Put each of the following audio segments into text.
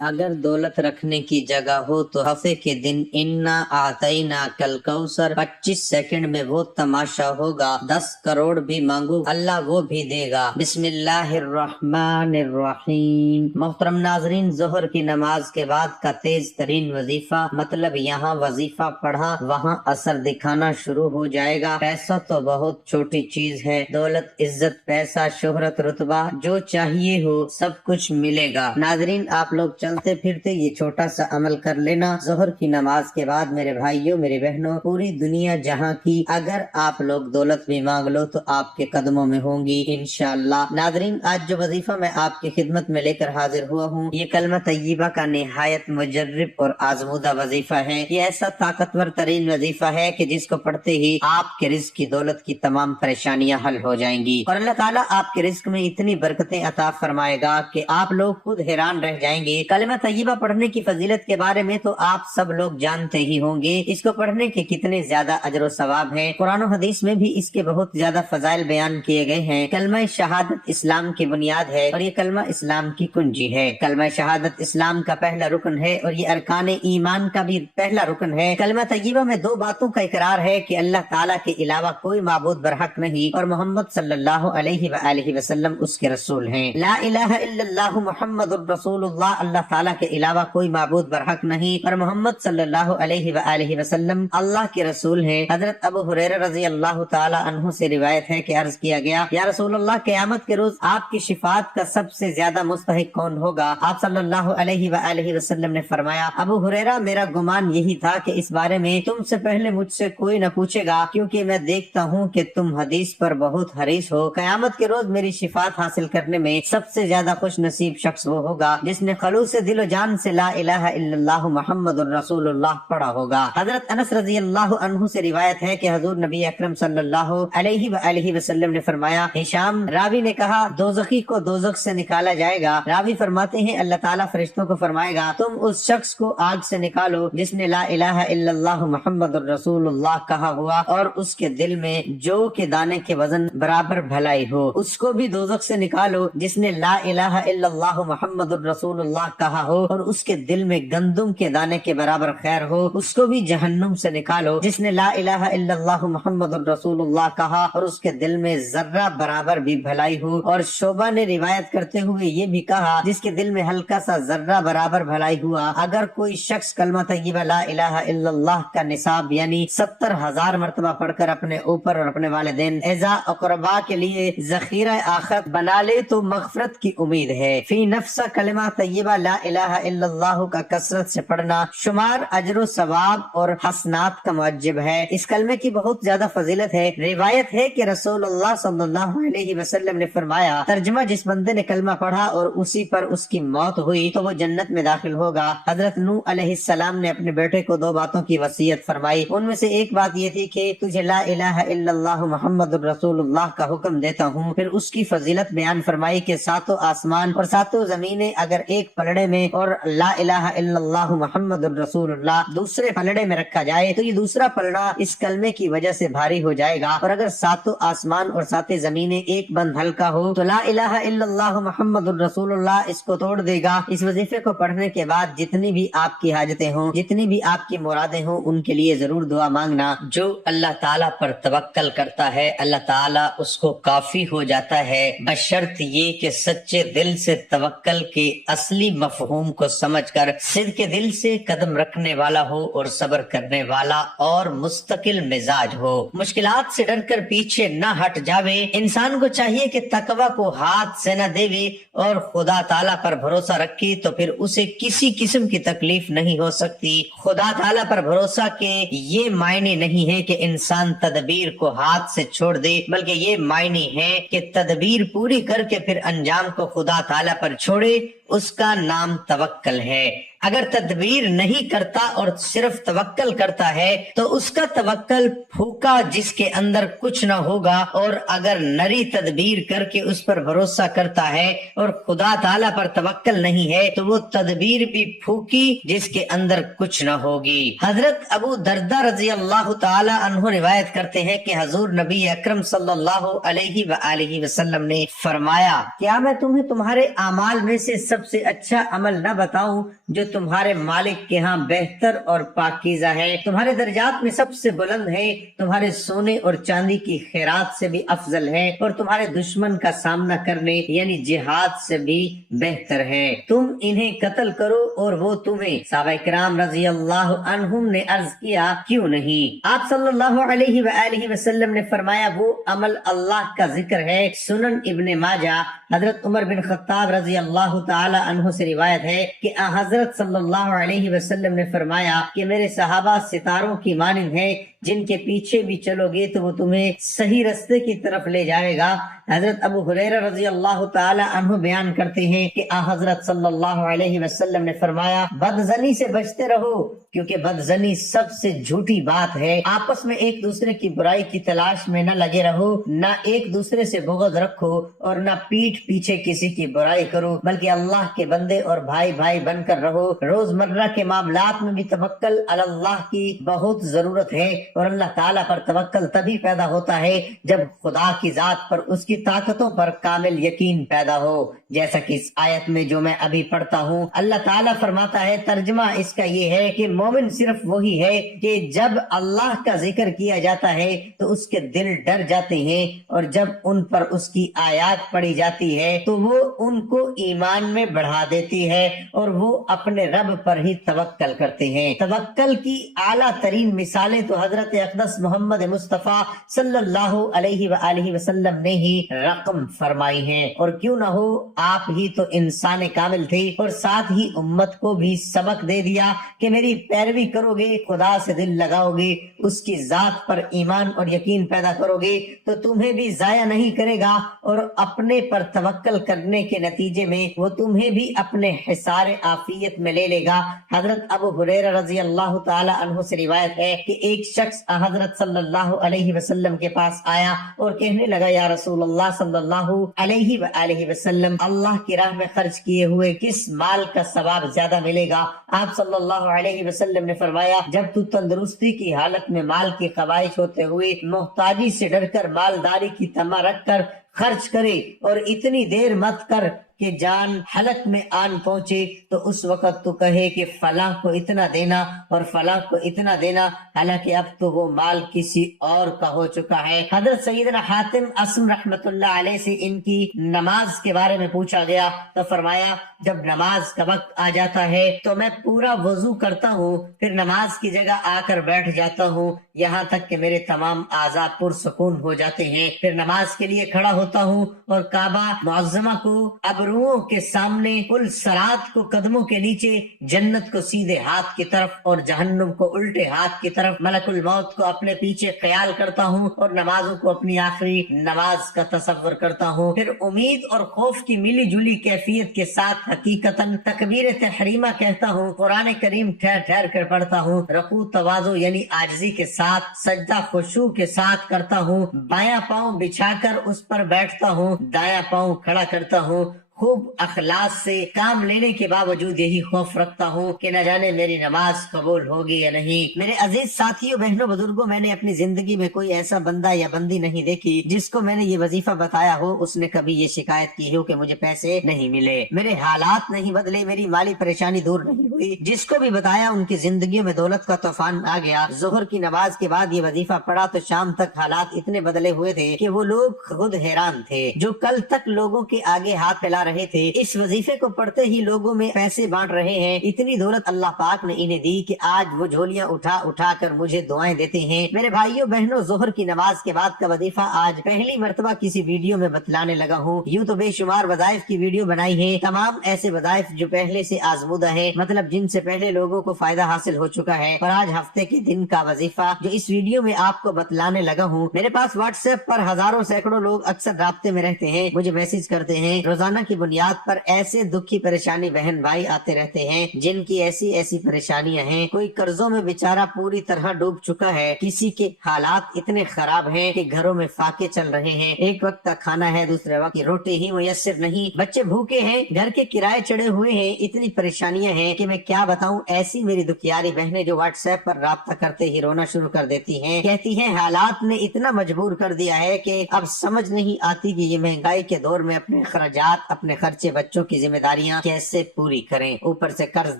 اگر دولت رکھنے کی جگہ ہو تو ہفتے کے دن انا آتینا کل کوثر 25 سیکنڈ میں وہ تماشا ہوگا، 10 کروڑ بھی مانگو اللہ وہ بھی دے گا۔ بسم اللہ الرحمن الرحیم۔ محترم ناظرین، ظہر کی نماز کے بعد کا تیز ترین وظیفہ، مطلب یہاں وظیفہ پڑھا وہاں اثر دکھانا شروع ہو جائے گا۔ پیسہ تو بہت چھوٹی چیز ہے، دولت، عزت، پیسہ، شہرت، رتبہ، جو چاہیے ہو سب کچھ ملے گا۔ ناظرین، آپ لوگ چلتے پھرتے یہ چھوٹا سا عمل کر لینا۔ ظہر کی نماز کے بعد میرے بھائیوں، میرے بہنوں، پوری دنیا جہاں کی اگر آپ لوگ دولت بھی مانگ لو تو آپ کے قدموں میں ہوں گی انشاءاللہ۔ ناظرین، آج جو وظیفہ میں آپ کی خدمت میں لے کر حاضر ہوا ہوں، یہ کلمہ طیبہ کا نہایت مجرب اور آزمودہ وظیفہ ہے۔ یہ ایسا طاقتور ترین وظیفہ ہے کہ جس کو پڑھتے ہی آپ کے رزق کی دولت کی تمام پریشانیاں حل ہو جائیں گی، اور اللہ تعالیٰ آپ کے رزق میں اتنی برکتیں عطا فرمائے گا کہ آپ لوگ خود حیران رہ جائیں گے۔ کلمہ طیبہ پڑھنے کی فضیلت کے بارے میں تو آپ سب لوگ جانتے ہی ہوں گے، اس کو پڑھنے کے کتنے زیادہ اجر و ثواب ہیں۔ قرآن و حدیث میں بھی اس کے بہت زیادہ فضائل بیان کیے گئے ہیں۔ کلمہ شہادت اسلام کی بنیاد ہے اور یہ کلمہ اسلام کی کنجی ہے۔ کلمہ شہادت اسلام کا پہلا رکن ہے اور یہ ارکان ایمان کا بھی پہلا رکن ہے۔ کلمہ طیبہ میں دو باتوں کا اقرار ہے کہ اللہ تعالیٰ کے علاوہ کوئی معبود برحق نہیں اور محمد صلی اللہ علیہ وآلہ وسلم اس کے رسول ہیں۔ لا الہ الا اللہ محمد الرسول اللہ، اللہ تعالیٰ کے علاوہ کوئی معبود برحق نہیں اور محمد صلی اللہ علیہ وآلہ وسلم اللہ کے رسول ہیں۔ حضرت ابو ہریرہ رضی اللہ تعالی عنہ سے روایت ہے کہ عرض کیا گیا، یا رسول اللہ، قیامت کے روز آپ کی شفاعت کا سب سے زیادہ مستحق کون ہوگا؟ آپ صلی اللہ علیہ وآلہ وسلم نے فرمایا، ابو ہریرہ، میرا گمان یہی تھا کہ اس بارے میں تم سے پہلے مجھ سے کوئی نہ پوچھے گا، کیونکہ میں دیکھتا ہوں کہ تم حدیث پر بہت حریص ہو۔ قیامت کے روز میری شفاعت حاصل کرنے میں سب سے زیادہ خوش نصیب شخص وہ ہوگا جس نے خلوص دل و جان سے لا الہ الا اللہ محمد الرسول اللہ پڑھا ہوگا۔ حضرت انس رضی اللہ عنہ سے روایت ہے کہ حضور نبی اکرم صلی اللہ علیہ وآلہ وسلم نے فرمایا، ہشام راوی نے کہا، دوزخی کو دوزخ سے نکالا جائے گا۔ راوی فرماتے ہیں، اللہ تعالیٰ فرشتوں کو فرمائے گا، تم اس شخص کو آگ سے نکالو جس نے لا الہ الا اللہ محمد الرسول اللہ کہا ہوا اور اس کے دل میں جو کے دانے کے وزن برابر بھلائی ہو۔ اس کو بھی دوزخ سے نکالو جس نے لا الہ الا اللہ محمد الرسول اللہ کہا ہو اور اس کے دل میں گندم کے دانے کے برابر خیر ہو۔ اس کو بھی جہنم سے نکالو جس نے لا الہ الا اللہ محمد الرسول اللہ کہا اور اس کے دل میں ذرہ برابر بھی بھلائی ہو۔ اور شعبہ نے روایت کرتے ہوئے یہ بھی کہا، جس کے دل میں ہلکا سا ذرہ برابر بھلائی ہوا، اگر کوئی شخص کلمہ طیبہ لا الہ الا اللہ کا نصاب یعنی 70,000 مرتبہ پڑھ کر اپنے اوپر اور اپنے والدین اعزا اقربا کے لیے ذخیرہ آخرت بنا لے تو مغفرت کی امید ہے۔ فی نفس کلمہ طیبہ لا الہ الا اللہ کا کثرت سے پڑھنا شمار اجر و ثواب اور حسنات کا معجب ہے۔ اس کلمے کی بہت زیادہ فضیلت ہے۔ روایت ہے کہ رسول اللہ صلی اللہ علیہ وسلم نے فرمایا، ترجمہ، جس بندے نے کلمہ پڑھا اور اسی پر اس کی موت ہوئی تو وہ جنت میں داخل ہوگا۔ حضرت نوح علیہ السلام نے اپنے بیٹے کو دو باتوں کی وصیت فرمائی، ان میں سے ایک بات یہ تھی کہ تجھے لا الہ الا اللہ محمد الرسول اللہ کا حکم دیتا ہوں۔ پھر اس کی فضیلت بیان فرمائی کہ ساتوں آسمان اور ساتوں زمینیں اگر ایک پلڑے میں اور لا الہ الا اللہ محمد الرسول اللہ دوسرے پلڑے میں رکھا جائے تو یہ دوسرا پلڑا اس کلمے کی وجہ سے بھاری ہو جائے گا، اور اگر ساتوں آسمان اور ساتیں زمینیں ایک بند ہلکا ہو تو لا الہ الا اللہ محمد الرسول اللہ اس کو توڑ دے گا۔ اس وظیفے کو پڑھنے کے بعد جتنی بھی آپ کی حاجتیں ہوں، جتنی بھی آپ کی مرادیں ہوں، ان کے لیے ضرور دعا مانگنا۔ جو اللہ تعالیٰ پر توکل کرتا ہے اللہ تعالیٰ اس کو کافی ہو جاتا ہے، بشرط یہ کہ سچے دل سے توکل کے اصلی مفہوم کو سمجھ کر صدق دل سے قدم رکھنے والا ہو اور صبر کرنے والا اور مستقل مزاج ہو، مشکلات سے ڈر کر پیچھے نہ ہٹ جاوے۔ انسان کو چاہیے کہ تقوی کو ہاتھ سے نہ دیوے اور خدا تعالیٰ پر بھروسہ رکھے تو پھر اسے کسی قسم کی تکلیف نہیں ہو سکتی۔ خدا تعالیٰ پر بھروسہ کے یہ معنی نہیں ہے کہ انسان تدبیر کو ہاتھ سے چھوڑ دے، بلکہ یہ معنی ہے کہ تدبیر پوری کر کے پھر انجام کو خدا تعالیٰ پر چھوڑے، اس کا نام توکل ہے۔ اگر تدبیر نہیں کرتا اور صرف توکل کرتا ہے تو اس کا توکل پھوکا جس کے اندر کچھ نہ ہوگا، اور اگر نری تدبیر کر کے اس پر بھروسہ کرتا ہے اور خدا تعالیٰ پر توکل نہیں ہے تو وہ تدبیر بھی پھوکی جس کے اندر کچھ نہ ہوگی۔ حضرت ابو دردہ رضی اللہ تعالی عنہ روایت کرتے ہیں کہ حضور نبی اکرم صلی اللہ علیہ وآلہ وسلم نے فرمایا، کیا میں تمہیں تمہارے اعمال میں سے سب سے اچھا عمل نہ بتاؤں جو تمہارے مالک کے ہاں بہتر اور پاکیزہ ہے، تمہارے درجات میں سب سے بلند ہے، تمہارے سونے اور چاندی کی خیرات سے بھی افضل ہے، اور تمہارے دشمن کا سامنا کرنے یعنی جہاد سے بھی بہتر ہے، تم انہیں قتل کرو اور وہ تمہیں۔ صحابہ کرام رضی اللہ عنہم نے عرض کیا، کیوں نہیں؟ آپ صلی اللہ علیہ وآلہ وسلم نے فرمایا، وہ عمل اللہ کا ذکر ہے۔ سنن ابن ماجہ حضرت عمر بن خطاب رضی اللہ تعالی عنہ سے روایت ہے کہ حضرت صلی اللہ علیہ وسلم نے فرمایا کہ میرے صحابہ ستاروں کی مانند ہیں، جن کے پیچھے بھی چلو گے تو وہ تمہیں صحیح رستے کی طرف لے جائے گا۔ حضرت ابو ہریرہ رضی اللہ تعالی عنہ بیان کرتے ہیں کہ حضرت صلی اللہ علیہ وسلم نے فرمایا، بدزنی سے بچتے رہو، کیونکہ بدزنی سب سے جھوٹی بات ہے۔ آپس میں ایک دوسرے کی برائی کی تلاش میں نہ لگے رہو، نہ ایک دوسرے سے بغض رکھو، اور نہ پیٹھ پیچھے کسی کی برائی کرو، بلکہ اللہ کے بندے اور بھائی بھائی بن کر رہو۔ روزمرہ کے معاملات میں بھی توکل علی اللہ کی بہت ضرورت ہے، اور اللہ تعالیٰ پر توکل تبھی پیدا ہوتا ہے جب خدا کی ذات پر، اس کی طاقتوں پر کامل یقین پیدا ہو، جیسا کہ اس آیت میں جو میں ابھی پڑھتا ہوں۔ اللہ تعالیٰ فرماتا ہے، ترجمہ اس کا یہ ہے کہ مومن صرف وہی ہے کہ جب اللہ کا ذکر کیا جاتا ہے تو اس کے دل ڈر جاتے ہیں، اور جب ان پر اس کی آیات پڑھی جاتی ہے تو وہ ان کو ایمان میں بڑھا دیتی ہے، اور وہ اپنے رب پر ہی توکل کرتے ہیں۔ توکل کی اعلیٰ ترین مثالیں تو حضرت اقدس محمد مصطفیٰ صلی اللہ علیہ وآلہ وسلم نے ہی رقم فرمائی ہیں، اور کیوں نہ ہو، آپ ہی تو انسان کامل تھے، اور ساتھ ہی امت کو بھی سبق دے دیا کہ میری پیروی کرو گے، خدا سے دل لگاؤ گے، اس کی ذات پر ایمان اور یقین پیدا کرو گے تو تمہیں بھی ضائع نہیں کرے گا، اور اپنے پر توکل کرنے کے نتیجے میں وہ تمہیں بھی اپنے حصار عافیت میں لے لے گا۔ حضرت ابو ہریرہ رضی اللہ تعالی عنہ سے روایت ہے کہ ایک شخص حضرت صلی اللہ علیہ وسلم کے پاس آیا اور کہنے لگا، یا رسول اللہ صلی اللہ علیہ وآلہ وسلم، اللہ کی راہ میں خرچ کیے ہوئے کس مال کا ثواب زیادہ ملے گا؟ آپ صلی اللہ علیہ وسلم نے فرمایا، جب تو تندرستی کی حالت میں مال کی خواہش ہوتے ہوئے محتاجی سے ڈر کر مالداری کی تمنا رکھ کر خرچ کرے، اور اتنی دیر مت کر کہ جان حلق میں آن پہنچے تو اس وقت تو کہے کہ فلاں کو اتنا دینا اور فلاں کو اتنا دینا، حالانکہ اب تو وہ مال کسی اور کا ہو چکا ہے۔ حضرت سیدنا حاتم اسم رحمت اللہ علیہ سے ان کی نماز کے بارے میں پوچھا گیا تو فرمایا، جب نماز کا وقت آ جاتا ہے تو میں پورا وضو کرتا ہوں، پھر نماز کی جگہ آ کر بیٹھ جاتا ہوں، یہاں تک کہ میرے تمام اعضاء پرسکون ہو جاتے ہیں، پھر نماز کے لیے کھڑا ہوتا ہوں اور کعبہ معظمہ کو ابروؤں کے سامنے، پل صراط کو قدموں کے نیچے، جنت کو سیدھے ہاتھ کی طرف اور جہنم کو الٹے ہاتھ کی طرف، ملک الموت کو اپنے پیچھے خیال کرتا ہوں، اور نمازوں کو اپنی آخری نماز کا تصور کرتا ہوں، پھر امید اور خوف کی ملی جلی کیفیت کے ساتھ حقیقتاً تکبیر تحریمہ کہتا ہوں، قرآن کریم ٹھہر ٹھہر کر پڑھتا ہوں، رکوع تواضع یعنی عاجزی کے ساتھ، سجدہ خشوع کے ساتھ کرتا ہوں، بایاں پاؤں بچھا کر اس پر بیٹھتا ہوں، دایاں پاؤں کھڑا کرتا ہوں، خوب اخلاص سے کام لینے کے باوجود یہی خوف رکھتا ہوں کہ نہ جانے میری نماز قبول ہوگی یا نہیں۔ میرے عزیز ساتھیوں، بہنوں، بزرگوں، میں نے اپنی زندگی میں کوئی ایسا بندہ یا بندی نہیں دیکھی جس کو میں نے یہ وظیفہ بتایا ہو اس نے کبھی یہ شکایت کی ہو کہ مجھے پیسے نہیں ملے، میرے حالات نہیں بدلے، میری مالی پریشانی دور نہیں ہوئی۔ جس کو بھی بتایا ان کی زندگیوں میں دولت کا طوفان آ گیا۔ ظہر کی نماز کے بعد یہ وظیفہ پڑھا تو شام تک حالات اتنے بدلے ہوئے تھے کہ وہ لوگ خود حیران تھے۔ جو کل تک لوگوں کے آگے ہاتھ پھیلا رہے تھے، اس وظیفے کو پڑھتے ہی لوگوں میں پیسے بانٹ رہے ہیں۔ اتنی دولت اللہ پاک نے انہیں دی کہ آج وہ جھولیاں اٹھا اٹھا کر مجھے دعائیں دیتے ہیں۔ میرے بھائیوں بہنوں، ظہر کی نماز کے بعد کا وظیفہ آج پہلی مرتبہ کسی ویڈیو میں بتلانے لگا ہوں۔ یوں تو بے شمار وظائف کی ویڈیو بنائی ہے، تمام ایسے وظائف جو پہلے سے آزمودہ ہے، مطلب جن سے پہلے لوگوں کو فائدہ حاصل ہو چکا ہے، اور آج ہفتے کے دن کا وظیفہ جو اس ویڈیو میں آپ کو بتلانے لگا ہوں۔ میرے پاس واٹس ایپ پر ہزاروں سینکڑوں لوگ اکثر رابطے میں رہتے ہیں، مجھے میسج کرتے ہیں، روزانہ کی بنیاد پر ایسے دکھی پریشانی بہن بھائی آتے رہتے ہیں جن کی ایسی ایسی پریشانیاں ہیں. کوئی قرضوں میں بیچارہ پوری طرح ڈوب چکا ہے, کسی کے حالات اتنے خراب ہیں کہ گھروں میں فاقے چل رہے ہیں, ایک وقت کا کھانا ہے, دوسرے وقت کی روٹی ہی میسر نہیں, بچے بھوکے ہیں, گھر کے کرائے چڑھے ہوئے ہیں, اتنی پریشانیاں ہیں کہ میں کیا بتاؤں. ایسی میری دکھیاری بہنیں جو واٹس ایپ پر رابطہ کرتے ہی رونا شروع کر دیتی ہیں, کہتی ہیں حالات نے اتنا مجبور کر دیا ہے کہ اب سمجھ نہیں آتی کہ یہ مہنگائی کے دور میں اپنے اخراجات, اپنے خرچے, بچوں کی ذمہ داریاں کیسے پوری کریں. اوپر سے قرض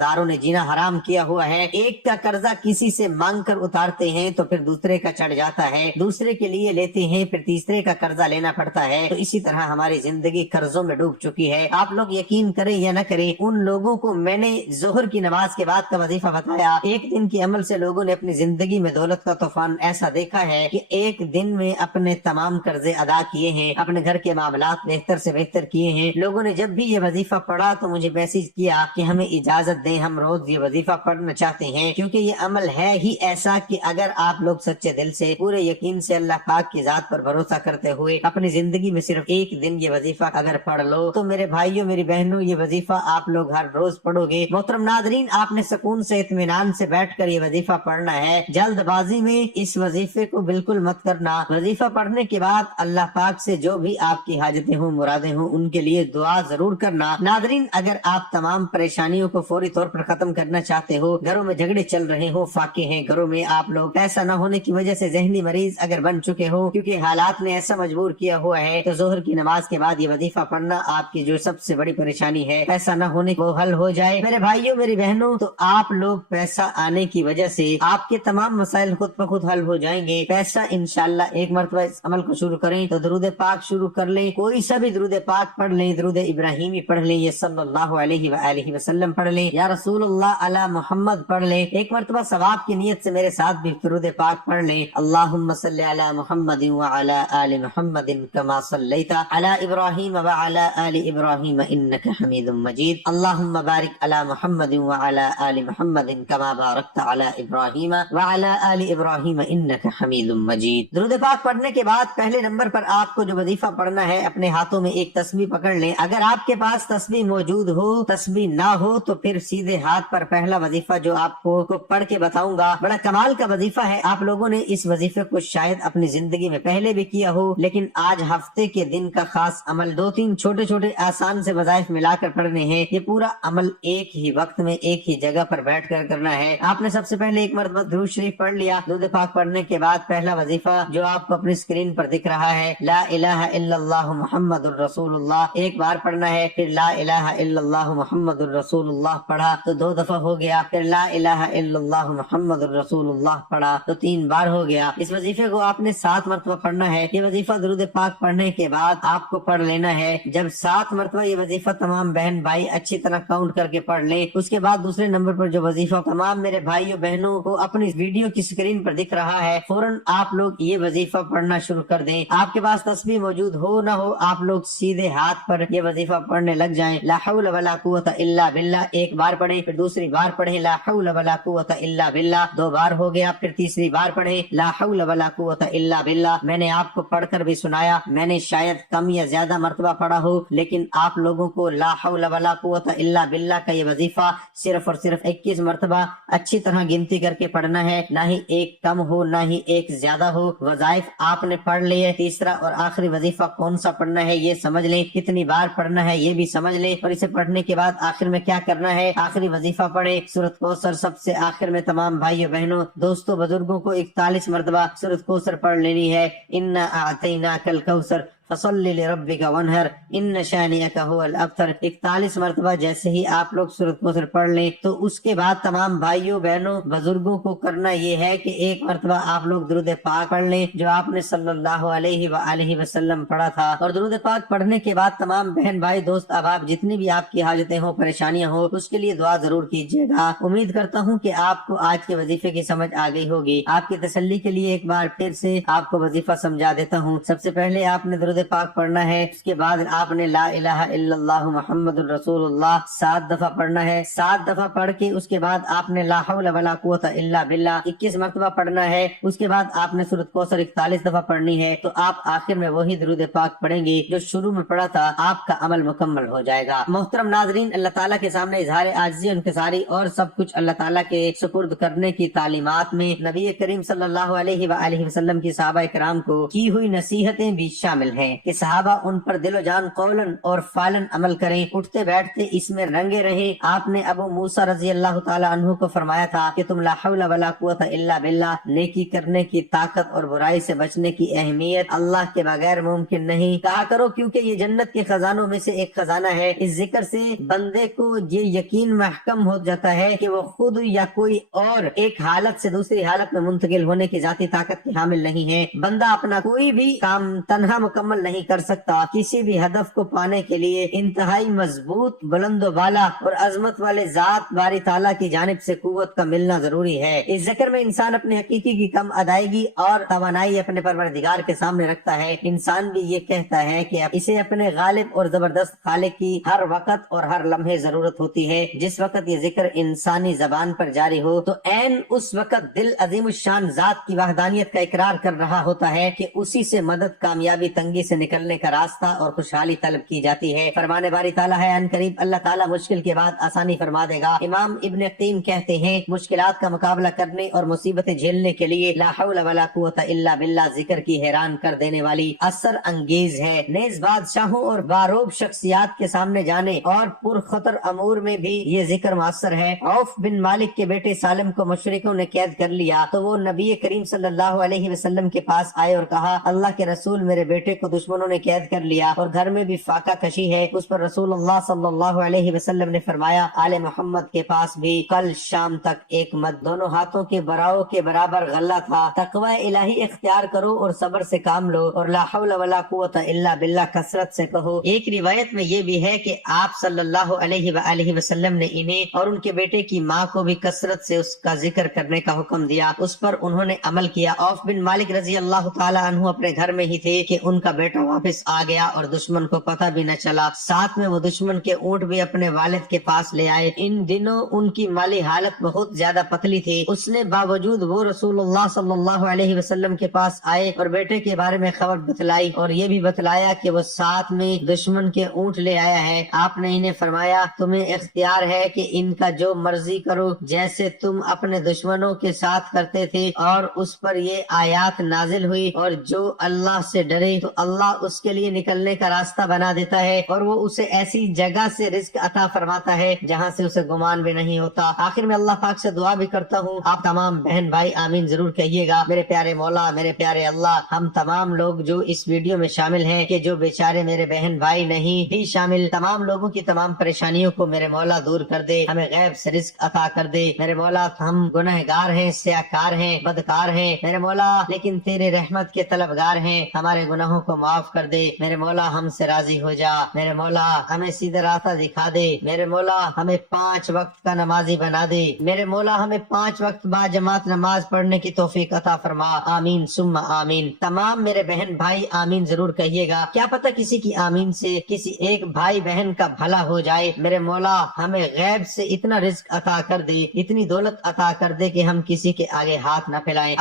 داروں نے جینا حرام کیا ہوا ہے. ایک کا قرضہ کسی سے مانگ کر اتارتے ہیں تو پھر دوسرے کا چڑھ جاتا ہے, دوسرے کے لیے لیتے ہیں پھر تیسرے کا قرضہ لینا پڑتا ہے. تو اسی طرح ہماری زندگی قرضوں میں ڈوب چکی ہے. آپ لوگ یقین کریں یا نہ کریں, ان لوگوں کو میں نے ظہر کی نماز کے بعد کا وظیفہ بتایا, ایک دن کے عمل سے لوگوں نے اپنی زندگی میں دولت کا طوفان ایسا دیکھا ہے کہ ایک دن میں اپنے تمام قرضے ادا کیے ہیں, اپنے گھر کے معاملات بہتر سے بہتر کیے ہیں. لوگوں نے جب بھی یہ وظیفہ پڑھا تو مجھے میسج کیا کہ ہمیں اجازت دیں, ہم روز یہ وظیفہ پڑھنا چاہتے ہیں, کیونکہ یہ عمل ہے ہی ایسا کہ اگر آپ لوگ سچے دل سے, پورے یقین سے اللہ پاک کی ذات پر بھروسہ کرتے ہوئے اپنی زندگی میں صرف ایک دن یہ وظیفہ اگر پڑھ لو تو میرے بھائیوں میری بہنوں یہ وظیفہ آپ لوگ ہر روز پڑھو گے. محترم ناظرین, آپ نے سکون سے اطمینان سے بیٹھ کر یہ وظیفہ پڑھنا ہے. جلد بازی میں اس وظیفے کو بالکل مت کرنا. وظیفہ پڑھنے کے بعد اللہ پاک سے جو بھی آپ کی حاجتیں ہوں, مرادیں ہوں, ان کے لیے دعا ضرور کرنا. ناظرین, اگر آپ تمام پریشانیوں کو فوری طور پر ختم کرنا چاہتے ہو, گھروں میں جھگڑے چل رہے ہو, فاقے ہیں گھروں میں, آپ لوگ پیسہ نہ ہونے کی وجہ سے ذہنی مریض اگر بن چکے ہو کیونکہ حالات نے ایسا مجبور کیا ہوا ہے, تو ظہر کی نماز کے بعد یہ وظیفہ پڑھنا. آپ کی جو سب سے بڑی پریشانی ہے پیسہ نہ ہونے کو حل ہو جائے. میرے بھائیوں میری بہنوں, تو آپ لوگ پیسہ آنے کی وجہ سے آپ کے تمام مسائل خود بخود حل ہو جائیں گے. پیسہ انشاءاللہ ایک مرتبہ اس عمل کو شروع کریں تو درود پاک شروع کر لیں, کوئی سا بھی درود پاک پڑھ لیں, درود ابراہیمی پڑھ لیں, یہ صلی اللہ علیہ وآلہ وسلم پڑھ لیں, یا رسول اللہ علی محمد پڑھ لیں. ایک مرتبہ ثواب کی نیت سے میرے ساتھ بھی درود پاک پڑھ لیں. اللہم صلی علی محمد وعلی آل محمد کما صلیت علی ابراہیم وعلی آل ابراہیم انک حمید مجید. اللہم بارک علی محمد وعلی آل محمد کما بارکت علی ابراہیم وعلی آل ابراہیم انک حمید مجید. درود پاک پڑھنے کے بعد پہلے نمبر پر آپ کو جو وظیفہ پڑھنا ہے, اپنے ہاتھوں میں ایک تسبیح پکڑ لیں. اگر آپ کے پاس تسبیح موجود ہو, تسبیح نہ ہو تو پھر سیدھے ہاتھ پر پہلا وظیفہ جو آپ کو پڑھ کے بتاؤں گا, بڑا کمال کا وظیفہ ہے. آپ لوگوں نے اس وظیفے کو شاید اپنی زندگی میں پہلے بھی کیا ہو, لیکن آج ہفتے کے دن کا خاص عمل, 2-3 چھوٹے چھوٹے آسان سے وظائف ملا کر پڑھنے ہیں. یہ پورا عمل ایک ہی وقت میں ایک ہی جگہ پر بیٹھ کر کرنا ہے. آپ نے سب سے پہلے ایک مرتبہ درود شریف پڑھ لیا. درود پاک پڑھنے کے بعد پہلا وظیفہ جو آپ کو اپنی اسکرین پر دکھ رہا ہے, لا الہ الا اللہ محمد الرسول اللہ, ایک بار پڑھنا ہے. پھر لا الہ الا اللہ محمد الرسول اللہ پڑھا تو 2 دفعہ ہو گیا. پھر لا الہ الا اللہ محمد الرسول اللہ پڑھا تو 3 بار ہو گیا. اس وظیفے کو آپ نے 7 مرتبہ پڑھنا ہے. یہ وظیفہ درود پاک پڑھنے کے بعد آپ کو پڑھ لینا ہے. جب 7 مرتبہ یہ وظیفہ تمام بہن بھائی اچھی طرح کاؤنٹ کر کے پڑھ لیں, اس کے بعد دوسرے نمبر پر جو وظیفہ تمام میرے بھائیوں بہنوں کو اپنی ویڈیو کی اسکرین پر دکھ رہا ہے, فوراً آپ لوگ یہ وظیفہ پڑھنا شروع کر دیں. آپ کے پاس تسبیح موجود ہو نہ ہو, آپ لوگ سیدھے ہاتھ پر یہ وظیفہ پڑھنے لگ جائیں. لا حول ولا قوت الا باللہ ایک بار پڑھیں, پھر دوسری بار پڑھیں لا حول ولا قوت الا باللہ, 2 بار ہو گیا. پھر تیسری بار پڑھیں لا حول ولا قوت الا باللہ. میں نے آپ کو پڑھ کر بھی سنایا, میں نے شاید کم یا زیادہ مرتبہ پڑھا ہو, لیکن آپ لوگوں کو لا حول ولا قوت الا باللہ کا یہ وظیفہ صرف اور صرف 21 مرتبہ اچھی طرح گنتی کر کے پڑھنا ہے. نہ ہی ایک کم ہو نہ ہی ایک زیادہ ہو. وظائف آپ نے پڑھ لیے, تیسرا اور آخری وظیفہ کون سا پڑھنا ہے یہ سمجھ لیں, کتنی بار پڑھنا ہے یہ بھی سمجھ لیں, اور اسے پڑھنے کے بعد آخر میں کیا کرنا ہے. آخری وظیفہ پڑھیں سورۃ کوثر, سب سے آخر میں تمام بھائیوں بہنوں دوستوں بزرگوں کو 41 مرتبہ سورۃ کوثر پڑھ لینی ہے. انا اعطیناک الکوثر فصلی لربک وانحر ان شانئک ھو الابتر. 41 مرتبہ جیسے ہی آپ لوگ سورۃ کوثر پڑھ لیں تو اس کے بعد تمام بھائیوں بہنوں بزرگوں کو کرنا یہ ہے کہ ایک مرتبہ آپ لوگ درود پاک پڑھ لیں جو آپ نے صلی اللہ علیہ وآلہ وسلم پڑھا تھا. اور درود پاک پڑھنے کے بعد تمام بہن بھائی دوست احباب جتنی بھی آپ کی حاجتیں ہوں پریشانیاں ہوں اس کے لیے دعا ضرور کیجیے گا. امید کرتا ہوں کہ آپ کو آج کے وظیفے کی سمجھ آ گئی ہوگی. آپ کی تسلی کے لیے ایک بار پھر سے آپ کو وظیفہ سمجھا دیتا ہوں. سب سے پہلے آپ نے درود پاک پڑھنا ہے، اس کے بعد آپ نے لا الہ الا اللہ محمد الرسول اللہ 7 دفعہ پڑھنا ہے، 7 دفعہ پڑھ کے اس کے بعد آپ نے لا حول ولا قوت الا باللہ 21 مرتبہ پڑھنا ہے، اس کے بعد آپ نے سورۃ کوثر 41 دفعہ پڑھنی ہے۔ تو آپ آخر میں وہی درود پاک پڑھیں گے جو شروع میں پڑھا تھا، آپ کا عمل مکمل ہو جائے گا۔ محترم ناظرین، اللہ تعالیٰ کے سامنے اظہار عاجزی انکساری اور سب کچھ اللہ تعالیٰ کے سپرد کرنے کی تعلیمات میں نبی کریم صلی اللہ علیہ وآلہ وسلم کی صحابہ کرام کو کی ہوئی نصیحتیں بھی شامل ہیں کہ صحابہ ان پر دل و جان قولاً اور فعلاً عمل کریں، اٹھتے بیٹھتے اس میں رنگے رہیں۔ آپ نے ابو موسیٰ رضی اللہ تعالیٰ عنہ کو فرمایا تھا کہ تم لا حول ولا قوت الا باللہ، نیکی کرنے کی طاقت اور برائی سے بچنے کی اہمیت اللہ کے بغیر ممکن نہیں کہا کرو، کیونکہ یہ جنت کے خزانوں میں سے ایک خزانہ ہے۔ اس ذکر سے بندے کو یہ یقین محکم ہو جاتا ہے کہ وہ خود یا کوئی اور ایک حالت سے دوسری حالت میں منتقل ہونے کی ذاتی طاقت کے حامل نہیں ہے۔ بندہ اپنا کوئی بھی کام تنہا مکمل نہیں کر سکتا، کسی بھی ہدف کو پانے کے لیے انتہائی مضبوط، بلند و بالا اور عظمت والے ذات باری تعالیٰ کی جانب سے قوت کا ملنا ضروری ہے۔ اس ذکر میں انسان اپنے حقیقی کی کم ادائیگی اور توانائی اپنے پروردگار کے سامنے رکھتا ہے۔ انسان بھی یہ کہتا ہے کہ اسے اپنے غالب اور زبردست خالق کی ہر وقت اور ہر لمحے ضرورت ہوتی ہے۔ جس وقت یہ ذکر انسانی زبان پر جاری ہو تو عین اس وقت دل عظیم الشان ذات کی وحدانیت کا اقرار کر رہا ہوتا ہے کہ اسی سے مدد، کامیابی، تنگی سے نکلنے کا راستہ اور خوشحالی طلب کی جاتی ہے۔ فرمان باری تعالیٰ ہے ان قریب اللہ تعالیٰ مشکل کے بعد آسانی فرما دے گا۔ امام ابن قیم کہتے ہیں مشکلات کا مقابلہ کرنے اور مصیبتیں جھیلنے کے لیے لا حول ولا قوت الا باللہ ذکر کی حیران کر دینے والی اثر انگیز ہے۔ نیز بادشاہوں اور باروب شخصیات کے سامنے جانے اور پرخطر امور میں بھی یہ ذکر مؤثر ہے۔ عوف بن مالک کے بیٹے سالم کو مشرکوں نے قید کر لیا تو وہ نبی کریم صلی اللہ علیہ وسلم کے پاس آئے اور کہا اللہ کے رسول، میرے بیٹے کو دشمنوں نے قید کر لیا اور گھر میں بھی فاقہ کشی ہے۔ اس پر رسول اللہ صلی اللہ علیہ وسلم نے فرمایا آل محمد کے پاس بھی کل شام تک ایک مد دونوں ہاتھوں کے براؤ کے برابر غلہ تھا۔ تقوی الہی اختیار کرو اور صبر سے کام لو اور لا حول ولا قوت الا باللہ کثرت سے کہو۔ ایک روایت میں یہ بھی ہے کہ آپ صلی اللہ علیہ وآلہ وسلم نے انہیں اور ان کے بیٹے کی ماں کو بھی کثرت سے اس کا ذکر کرنے کا حکم دیا، اس پر انہوں نے عمل کیا۔ عوف بن مالک رضی اللہ تعالی عنہ اپنے گھر میں ہی تھے کہ ان کا بیٹا واپس آ گیا اور دشمن کو پتہ بھی نہ چلا۔ ساتھ میں وہ دشمن کے اونٹ بھی اپنے والد کے پاس لے آئے۔ ان دنوں ان کی مالی حالت بہت زیادہ پتلی تھی، اس نے باوجود وہ رسول اللہ صلی اللہ علیہ وسلم کے پاس آئے اور بیٹے کے بارے میں خبر بتلائی اور یہ بھی بتلایا کہ وہ ساتھ میں دشمن کے اونٹ لے آیا ہے۔ آپ نے انہیں فرمایا تمہیں اختیار ہے کہ ان کا جو مرضی کرو، جیسے تم اپنے دشمنوں کے ساتھ کرتے تھے۔ اور اس پر یہ آیات نازل ہوئی اور جو اللہ سے ڈرے تو اللہ اس کے لیے نکلنے کا راستہ بنا دیتا ہے اور وہ اسے ایسی جگہ سے رزق عطا فرماتا ہے جہاں سے اسے گمان بھی نہیں ہوتا۔ آخر میں اللہ پاک سے دعا بھی کرتا ہوں، آپ تمام بہن بھائی آمین ضرور کہیے گا۔ میرے پیارے مولا، میرے پیارے اللہ، ہم تمام لوگ جو اس ویڈیو میں شامل ہیں کہ جو بیچارے میرے بہن بھائی نہیں بھی شامل، تمام لوگوں کی تمام پریشانیوں کو میرے مولا دور کر دے، ہمیں غیب سے رزق عطا کر دے۔ میرے مولا ہم گنہگار ہیں، سیاہکار ہیں، بدکار ہیں میرے مولا، لیکن تیرے رحمت کے طلبگار ہیں، ہمارے گناہوں کو معاف کر دے۔ میرے مولا ہم سے راضی ہو جا، میرے مولا ہمیں سیدھا راستہ دکھا دے، میرے مولا ہمیں 5 وقت کا نمازی بنا دے، میرے مولا ہمیں 5 وقت با جماعت نماز پڑھنے کی توفیق عطا فرما، آمین ثم آمین۔ تمام میرے بہن بھائی آمین ضرور کہیے گا، کیا پتہ کسی کی آمین سے کسی ایک بھائی بہن کا بھلا ہو جائے۔ میرے مولا ہمیں غیب سے اتنا رزق عطا کر دے، اتنی دولت عطا کر دے کہ ہم کسی کے آگے ہاتھ نہ پھیلائیں۔